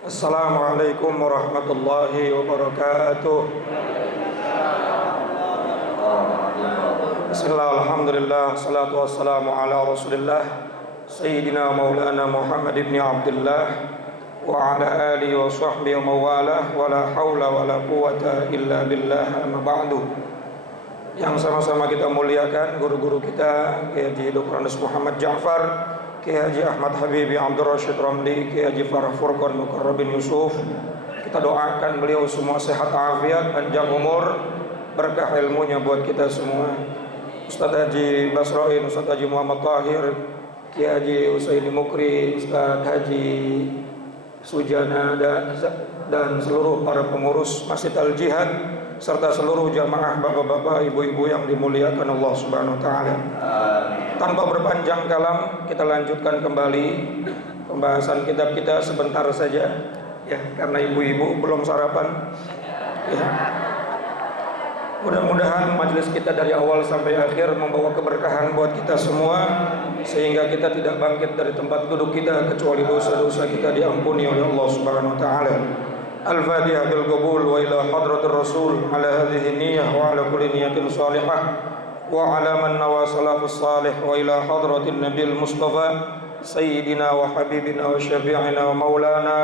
Assalamualaikum warahmatullahi wabarakatuh. Bismillah, alhamdulillah, salatu wassalamu ala rasulillah Sayyidina maulana Muhammad ibn Abdullah wa ala alihi wa sahbihi wa mawalah wa la hawla wa la quwata illa billah, amma ba'du. Yang sama-sama kita muliakan guru-guru kita, Kiai Haji Dr. Andes Muhammad Ja'far, Kiai Haji Ahmad Habibi Abdul Rashid Ramli, Kiai Haji Farah Furqan Mukarrabin Yusuf. Kita doakan beliau semua sehat afiat, panjang umur, berkah ilmunya buat kita semua. Ustaz Haji Basroin, Ustaz Haji Muhammad Tahir, Kiai Haji Usaini Mukri, Ustaz Haji Sujana dan seluruh para pengurus Masjid Al-Jihad serta seluruh jamaah bapak-bapak, ibu-ibu yang dimuliakan Allah Subhanahu wa taala. Tanpa berpanjang kalam, kita lanjutkan kembali pembahasan kitab kita sebentar saja ya, karena ibu-ibu belum sarapan. Ya. Mudah-mudahan majelis kita dari awal sampai akhir membawa keberkahan buat kita semua, sehingga kita tidak bangkit dari tempat duduk kita kecuali dosa-dosa kita diampuni oleh Allah Subhanahu wa taala. Al-Fatihah bil qabul wa ila hadratir Rasul ala hadhihi niyyah wa ala kulli niyatin salihah wa ala man nawa salafus salih wa ila hadratin Nabil Mustafa Sayyidina wa Habibina wa Syafi'ina wa Maulana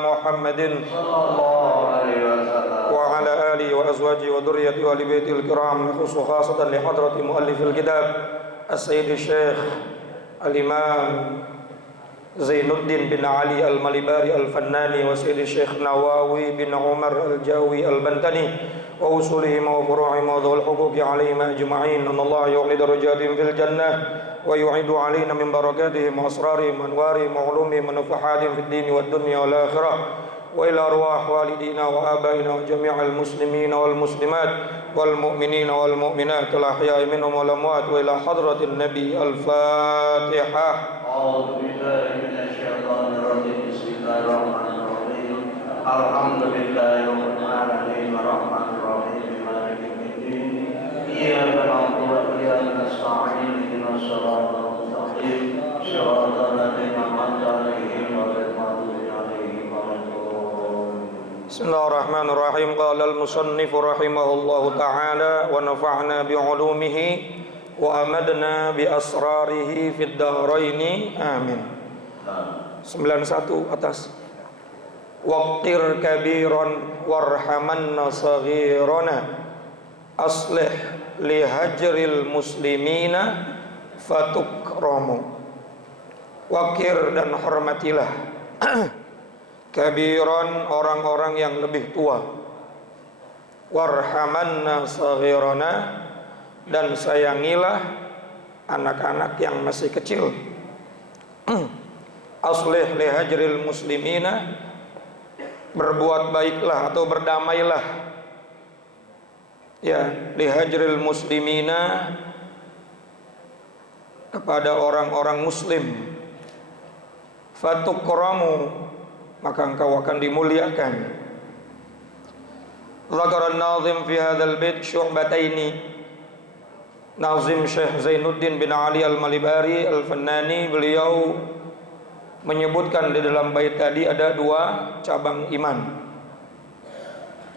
Muhammadin sallallahu alaihi wasallam wa ala alihi wa azwaji wa dhurriyyati wa libaitil kiram, khusus khasatan li hadrati muallifil kitab As-Sayyid Syekh Al-Imam Zainuddin bin Ali Al-Malibari Al-Fannani wa Sayyid Syekh Nawawi bin Umar Al-Jawi Al-Bantani wa usulihim wa furu'ihim wa dhul huquqi alaihim ajma'in. Allah yu'li darajatihim fil jannah wa yu'idu alaina min barakatihim wa asrarihim wa anwarihim wa ulumihim wa nafahatihim fid dini wad dunya wal akhirah wa ila arwah walidina wa abaina wa jami'al muslimina wal muslimat wal mu'minina wal mu'minat al ahya'i minhum wal amwat wa ila hadratin nabi. Al-Fatihah. A'udzu billahi minasyaitonir rajim. Bismillahirrahmanirrahim. Alhamdulillahirabbil alamin arrahmanir rahim maliki yaumiddin. Iyyaka na'budu wa iyyaka nasta'in. Ihdinas siratal mustaqim. Shiratal ladzina an'amta 'alaihim ghairil maghdubi 'alaihim waladdallin. Bismillahirrahmanirrahim. Qala al-musannif rahimahullahu ta'ala wa nafa'na bi'ulumihi wa amadna bi asrarihi fid daraini amin. 91 atas. Waqtir kabiran warhamanna saghirana aslih li hajril muslimina fatukramu. Waqir dan hormatilah kabiran orang-orang yang lebih tua, warhamanna saghirana dan sayangilah anak-anak yang masih kecil. Aslih lihajril muslimina, berbuat baiklah atau berdamailah ya, lihajril muslimina, kepada orang-orang muslim. Fatukramu, maka engkau akan dimuliakan. Dzakara an-nazim fi hadzal bait syu'bataini. Nazim Syekh Zainuddin bin Ali Al-Malibari Al-Fannani, beliau menyebutkan di dalam bait tadi ada dua cabang iman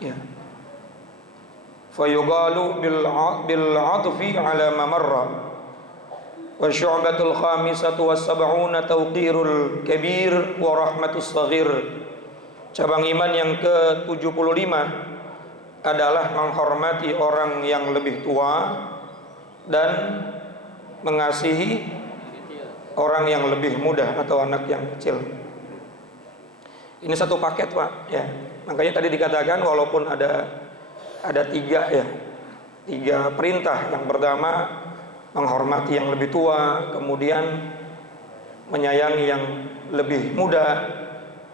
ya. Fayuqalu bil 'atfi 'ala ma marra wa syu'batul khamisatu was sab'una tawqirul kabir wa rahmatus saghir. Cabang iman yang ke-75 adalah menghormati orang yang lebih tua dan mengasihi orang yang lebih muda atau anak yang kecil. Ini satu paket, Pak ya. Makanya tadi dikatakan walaupun ada tiga ya, tiga perintah. Yang pertama menghormati yang lebih tua, kemudian menyayangi yang lebih muda,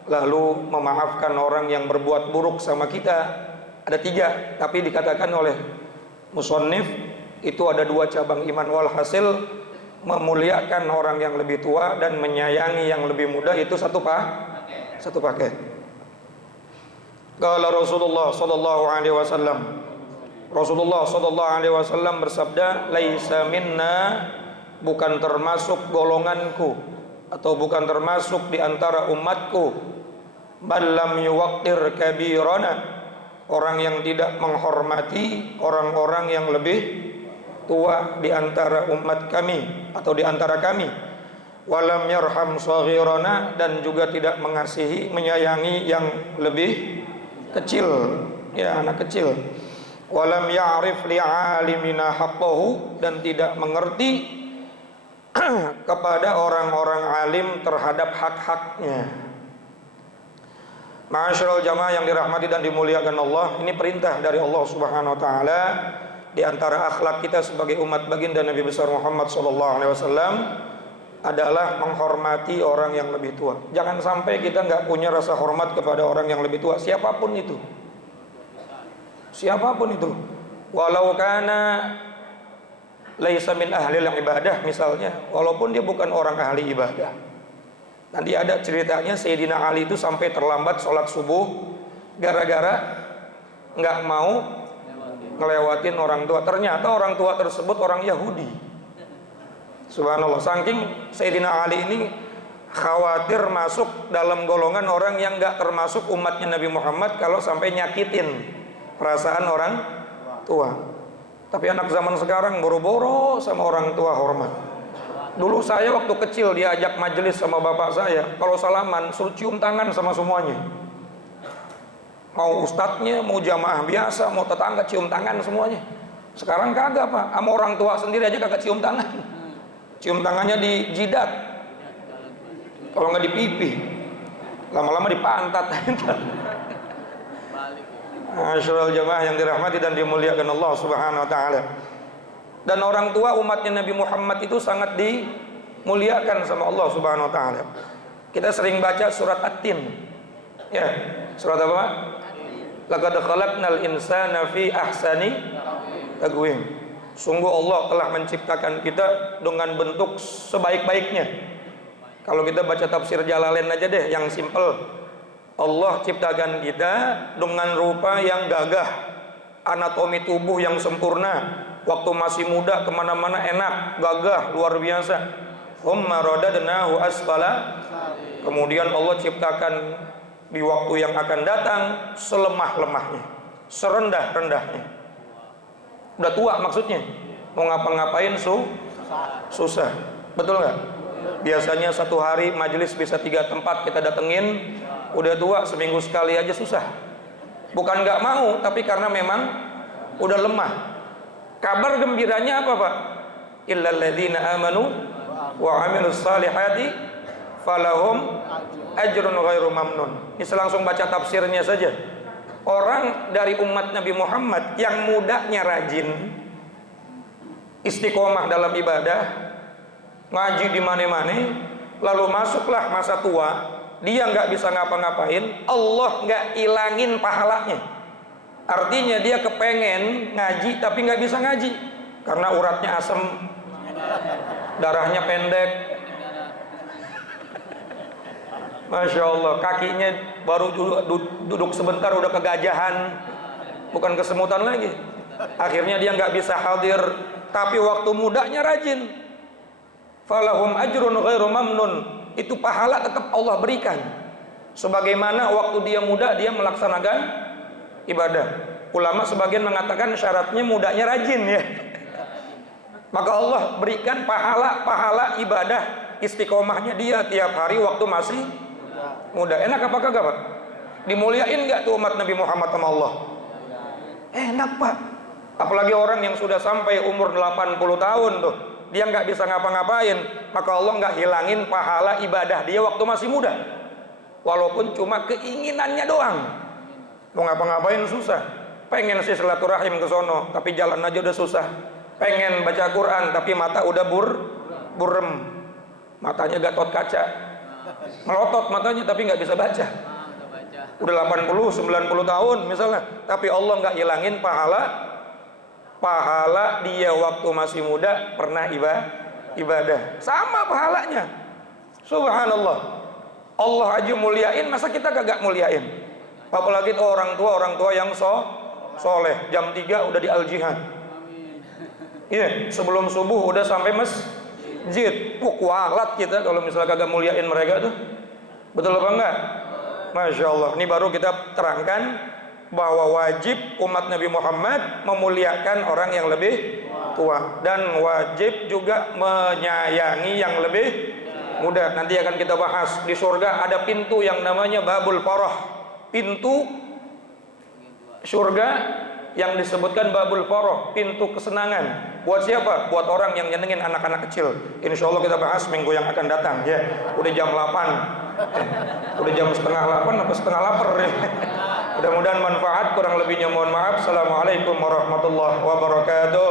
lalu memaafkan orang yang berbuat buruk sama kita. Ada tiga, tapi dikatakan oleh musannif itu ada dua cabang iman. Walhasil memuliakan orang yang lebih tua dan menyayangi yang lebih muda itu satu paket. Qala Rasulullah sallallahu alaihi wasallam, Rasulullah sallallahu alaihi wasallam bersabda, laisa minna, bukan termasuk golonganku atau bukan termasuk di antara umatku, ballam yuwaqqir kabirana, orang yang tidak menghormati orang-orang yang lebih tua di antara umat kami atau di antara kami. Walam yarham shaghirana, dan juga tidak mengasihi menyayangi yang lebih kecil, ya anak kecil. Walam ya'rif li'alimina haqqahu, dan tidak mengerti kepada orang-orang alim terhadap hak-haknya. Ma'asyiral jamaah yang dirahmati dan dimuliakan Allah, ini perintah dari Allah Subhanahu wa taala. Di antara akhlak kita sebagai umat baginda Nabi besar Muhammad sallallahu alaihi wasallam adalah menghormati orang yang lebih tua. Jangan sampai kita nggak punya rasa hormat kepada orang yang lebih tua, siapapun itu. Siapapun itu. Walau kana laisa min ahli ibadah misalnya, walaupun dia bukan orang ahli ibadah. Nanti ada ceritanya Sayyidina Ali itu sampai terlambat sholat subuh gara-gara nggak mau ngelewatin orang tua. Ternyata orang tua tersebut orang Yahudi. Subhanallah, saking Sayyidina Ali ini khawatir masuk dalam golongan orang yang nggak termasuk umatnya Nabi Muhammad kalau sampai nyakitin perasaan orang tua. Tapi anak zaman sekarang boro-boro sama orang tua hormat. Dulu saya waktu kecil diajak majelis sama bapak saya, kalau salaman suruh cium tangan sama semuanya. Mau ustadznya, mau jamaah biasa, mau tetangga cium tangan semuanya. Sekarang kagak Pak, sama orang tua sendiri aja kagak cium tangan. Cium tangannya di jidat, kalau nggak di pipi, lama-lama di pantat. Masyaallah jamaah yang dirahmati dan dimuliakan Allah Subhanahu wa taala. Dan orang tua umatnya Nabi Muhammad itu sangat dimuliakan sama Allah Subhanahu wa taala. Kita sering baca surat At-Tin. Ya, surat apa? Laqad khalaqnal insana fi ahsani taqwim. Sungguh Allah telah menciptakan kita dengan bentuk sebaik-baiknya. Kalau kita baca tafsir Jalalain aja deh yang simple. Allah ciptakan kita dengan rupa yang gagah, anatomi tubuh yang sempurna. Waktu masih muda kemana-mana enak, gagah, luar biasa. Thumma radadnahu asfala. Kemudian Allah ciptakan di waktu yang akan datang selemah-lemahnya, serendah-rendahnya. Udah tua maksudnya, mau ngapa-ngapain susah. Betul nggak? Biasanya satu hari majelis bisa 3 tempat kita datengin. Udah tua seminggu sekali aja susah. Bukan nggak mau, tapi karena memang udah lemah. Kabar gembiranya apa Pak? Illal ladzina amanu wa amilus salihati falahum ajrun ghairu mamnun. Ini langsung baca tafsirnya saja. Orang dari umat Nabi Muhammad yang mudanya rajin, istiqomah dalam ibadah, ngaji di mana-mana, lalu masuklah masa tua, dia nggak bisa ngapa-ngapain, Allah nggak ilangin pahalanya. Artinya dia kepengen ngaji tapi nggak bisa ngaji karena uratnya asem, darahnya pendek. Masya Allah, kakinya baru duduk sebentar udah kegajahan, bukan kesemutan lagi. Akhirnya dia nggak bisa hadir, tapi waktu mudanya rajin. Falahum ajrun ghairu mamnun, itu pahala tetap Allah berikan. Sebagaimana waktu dia muda dia melaksanakan ibadah. Ulama sebagian mengatakan syaratnya mudanya rajin ya. Maka Allah berikan pahala ibadah istiqomahnya dia tiap hari waktu masih muda. Enak apa kagak Pak? Dimuliain nggak tuh umat Nabi Muhammad sama Allah? Enak Pak. Apalagi orang yang sudah sampai umur 80 tahun tuh, dia nggak bisa ngapa-ngapain, maka Allah nggak hilangin pahala ibadah dia waktu masih muda. Walaupun cuma keinginannya doang. Mau ngapa-ngapain susah. Pengen sih silaturahim ke sono, tapi jalan aja udah susah. Pengen baca Quran, tapi mata udah burem. Matanya Gatot Kaca. Melotot matanya tapi nggak bisa baca. Udah 80, 90 tahun misalnya, tapi Allah nggak hilangin pahala dia waktu masih muda pernah ibadah. Sama pahalanya. Subhanallah. Allah aja muliain, masa kita kagak muliain? Apalagi itu orang tua yang soleh. Jam 3 udah di al-jihad. Iya, sebelum subuh udah sampai masjid. Kualat kita kalau misalnya kagak muliain mereka tuh. Betul apa enggak? Masya Allah. Ini baru kita terangkan bahwa wajib umat Nabi Muhammad memuliakan orang yang lebih tua, dan wajib juga menyayangi yang lebih muda. Nanti akan kita bahas. Di surga ada pintu yang namanya Babul Farah, pintu surga yang disebutkan Babul Farah, pintu kesenangan. Buat siapa? Buat orang yang nyenengin anak-anak kecil. Insya Allah kita bahas minggu yang akan datang ya. Udah jam 8. Udah jam setengah 8 atau setengah lapar ya. Mudah-mudahan manfaat, kurang lebihnya mohon maaf. Assalamualaikum warahmatullahi wabarakatuh.